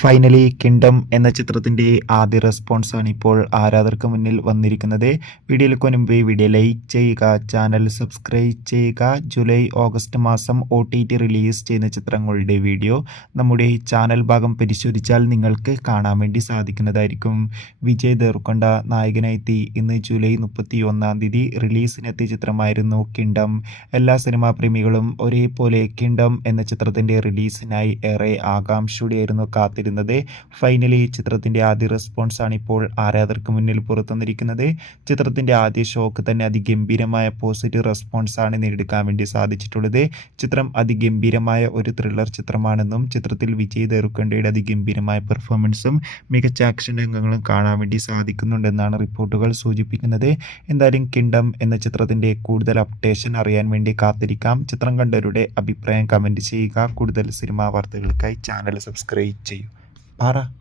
Finally kingdom എന്ന ചിത്രത്തിൻ്റെ ആദ്യ റെസ്പോൺസാണ് ഇപ്പോൾ ആരാധകർക്ക് മുന്നിൽ വന്നിരിക്കുന്നത്. വീഡിയോയിലേക്ക് മുൻപ് വീഡിയോ ലൈക്ക് ചെയ്യുക, ചാനൽ സബ്സ്ക്രൈബ് ചെയ്യുക. ജൂലൈ ഓഗസ്റ്റ് മാസം OTT റിലീസ് ചെയ്യുന്ന ചിത്രങ്ങളുടെ വീഡിയോ നമ്മുടെ ചാനൽ ഭാഗം പരിശോധിച്ചാൽ നിങ്ങൾക്ക് കാണാൻ വേണ്ടി സാധിക്കുന്നതായിരിക്കും. വിജയ് ദേവരകൊണ്ട നായകനായെത്തി ഇന്ന് ജൂലൈ 31 റിലീസിനെത്തിയ ചിത്രമായിരുന്നു കിങ്ഡം. എല്ലാ സിനിമാ പ്രേമികളും ഒരേപോലെ കിങ്ഡം എന്ന ചിത്രത്തിൻ്റെ റിലീസിനായി ഏറെ ആകാംക്ഷയോടെയായിരുന്നു കാത്തിരുന്നത്. ഫൈനലി ചിത്രത്തിന്റെ ആദ്യ റെസ്പോൺസാണ് ഇപ്പോൾ ആരാധകർക്ക് മുന്നിൽ പുറത്തുവന്നിരിക്കുന്നത്. ചിത്രത്തിന്റെ ആദ്യ ഷോക്ക് തന്നെ അതിഗംഭീരമായ പോസിറ്റീവ് റെസ്പോൺസാണ് നേടിയെടുക്കാൻ വേണ്ടി സാധിച്ചിട്ടുള്ളത്. ചിത്രം അതിഗംഭീരമായ ഒരു ത്രില്ലർ ചിത്രമാണെന്നും ചിത്രത്തിൽ വിജയ് ദേവരകൊണ്ടയുടെ അതിഗംഭീരമായ പെർഫോമൻസും മികച്ച ആക്ഷൻ രംഗങ്ങളും കാണാൻ വേണ്ടി സാധിക്കുന്നുണ്ടെന്നാണ് റിപ്പോർട്ടുകൾ സൂചിപ്പിക്കുന്നത്. എന്തായാലും കിങ്ഡം എന്ന ചിത്രത്തിന്റെ കൂടുതൽ അപ്ഡേഷൻ അറിയാൻ വേണ്ടി കാത്തിരിക്കാം. ചിത്രം കണ്ടവരുടെ അഭിപ്രായം കമന്റ് ചെയ്യുക. കൂടുതൽ സിനിമാ വാർത്തകൾക്കായി ചാനൽ സബ്സ്ക്രൈബ് ചെയ്യൂ. Para